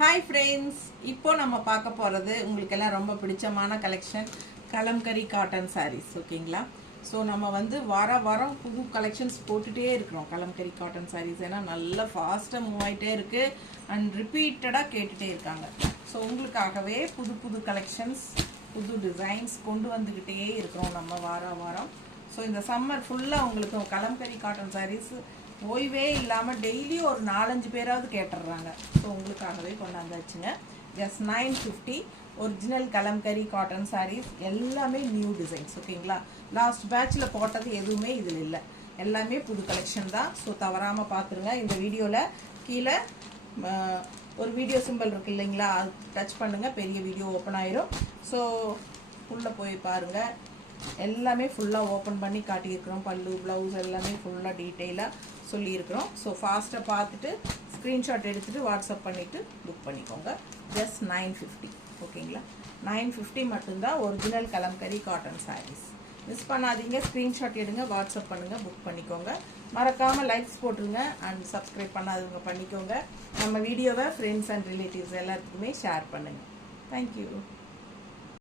Hi friends, இப்போ நம்ம பார்க்க போறது உங்களுக்கு எல்லாம் ரொம்ப பிடிச்சமான கலெக்ஷன் கலம்கரி காட்டன் sarees ஓகேங்களா. ஸோ நம்ம வந்து வாரம் புது கலெக்ஷன்ஸ் போட்டுட்டே இருக்கிறோம் கலம்கரி காட்டன் sarees. ஏன்னா நல்லா ஃபாஸ்ட்டாக மூவ் ஆகிட்டே இருக்கு அண்ட் ரிப்பீட்டடாக கேட்டுகிட்டே இருக்காங்க. ஸோ உங்களுக்காகவே புது கலெக்ஷன்ஸ் புது டிசைன்ஸ் கொண்டு வந்துக்கிட்டே இருக்கிறோம் நம்ம வாரம். ஸோ இந்த சம்மர் ஃபுல்லாக உங்களுக்கு கலம்கரி காட்டன் sarees ஓய்வே இல்லாமல் டெய்லி ஒரு 4-5 பேராவது கேட்டுடுறாங்க. ஸோ உங்களுக்காகவே கொண்டாந்தாச்சுங்க. Just 950 original kalamkari cotton sarees. எல்லாமே நியூ டிசைன்ஸ் ஓகேங்களா. லாஸ்ட் பேட்சில் போட்டது எதுவுமே இதில் இல்லை, எல்லாமே புது கலெக்ஷன் தான். ஸோ தவறாமல் பார்த்துருங்க. இந்த வீடியோவில் கீழே ஒரு வீடியோ சிம்பிள் இருக்குது இல்லைங்களா, அது டச் பண்ணுங்கள், பெரிய வீடியோ ஓப்பன் ஆயிரும். ஸோ உள்ளே போய் பாருங்கள், எல்லாமே ஃபுல்லாக ஓப்பன் பண்ணி காட்டியிருக்கிறோம். பல்லு ப்ளவுஸ் எல்லாமே ஃபுல்லாக டீட்டெயிலாக சொல்லியிருக்கிறோம். ஸோ ஃபாஸ்ட்டாக பார்த்துட்டு ஸ்க்ரீன்ஷாட் எடுத்துகிட்டு வாட்ஸ்அப் பண்ணிவிட்டு புக் பண்ணிக்கோங்க. ஜஸ்ட் 950 ஓகேங்களா. 950 மட்டும்தான் original kalamkari cotton sarees. Miss பண்ணாதீங்க, ஸ்க்ரீன்ஷாட் எடுங்க, வாட்ஸ்அப் பண்ணுங்கள், புக் பண்ணிக்கோங்க. மறக்காமல் லைக்ஸ் போட்டுருங்க அண்ட் சப்ஸ்கிரைப் பண்ணாதவங்க பண்ணிக்கோங்க. நம்ம வீடியோவை ஃப்ரெண்ட்ஸ் அண்ட் ரிலேட்டிவ்ஸ் எல்லாத்துக்குமே ஷேர் பண்ணுங்கள். தேங்க்யூ.